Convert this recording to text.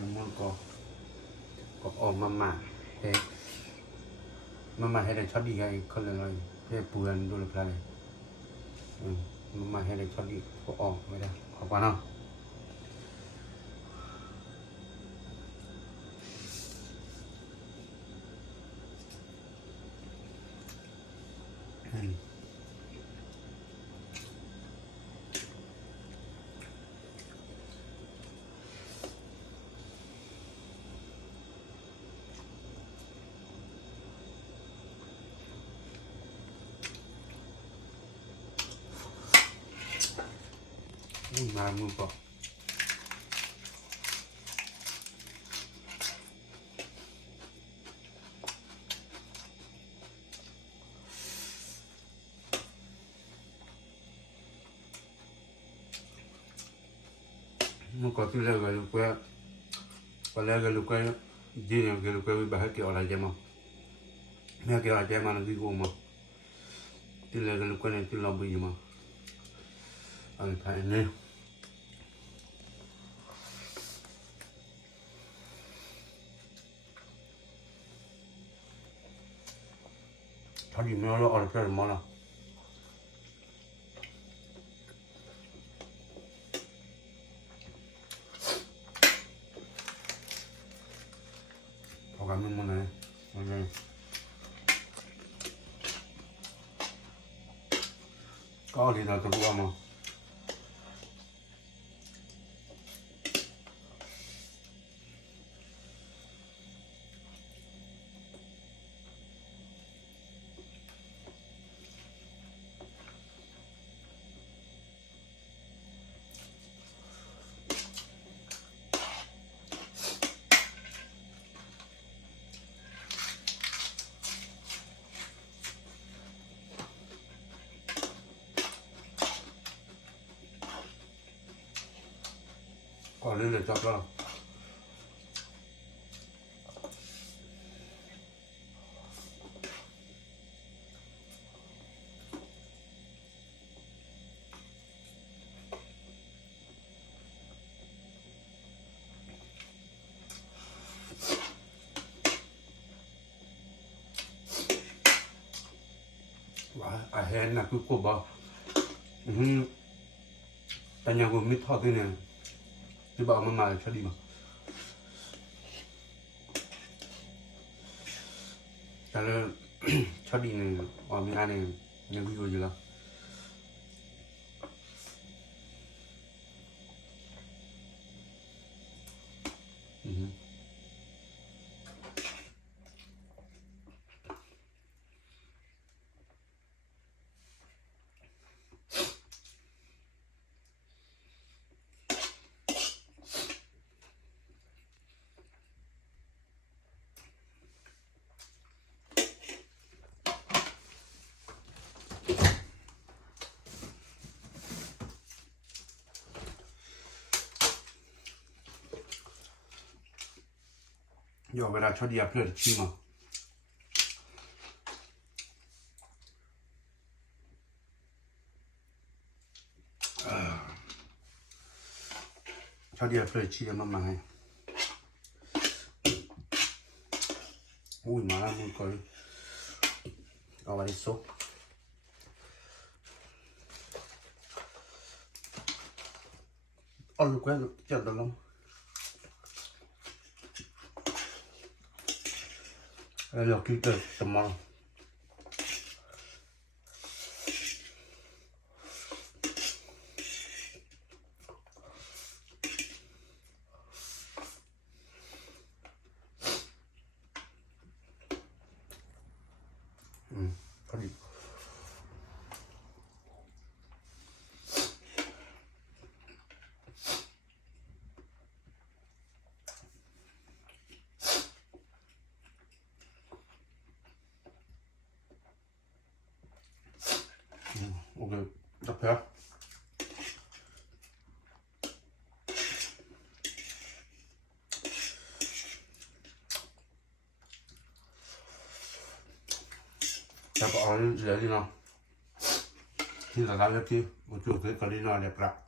มันก็ออกมาเฮ้มาให้ได้ช็อตดีไงเขาเลยเพื่อปืนดูแลอะไรมาให้ได้ช็อตดีก็ออกไม่ได้ขอบคุณเนาะมามือปอกมันก็ที่แรกก็ลูกก็แล้วก็ลูกก็ดีเนี่ยก็ลูกก็ไปหาเกี่ยวอะไรเจ้ามาแม่เกี่ยวอะไรเจ้ามาหนึ่งที่กูมาที่แรกก็ลูกก็เนี่ยที่เราไปอยู่มาอะไรท่านี้ถ้าดีไม่เราเอาไปทำมาละพอกันมันมันก็ดีนะตัวกูมาก็เรื่อยๆจบแล้วว่าอาหารนะคือกบแต่ยังกูไม่ทอดด้วยเนี่ยที่บอกมันมาใช่ดีมั้ยแต่แล้วชอบดีเนี่ยอ๋อมีอันเนี่ยยังกูอยู่แล้วยอเวลาชอบดีเพื่อนชิมอ่ะชอบดีเพื่อนชิมมาให้อุ้ยมาแล้วมึงก็เอาไว้ซุปเอาลูกแก้วจัดตลงแล้วคิดจะสมองพอดีโอเคจับแพ้จับเอาเลยดีเนาะที่เราทำเล็บที่มันจุดที่กระดิ่งนอนเรียบร้อย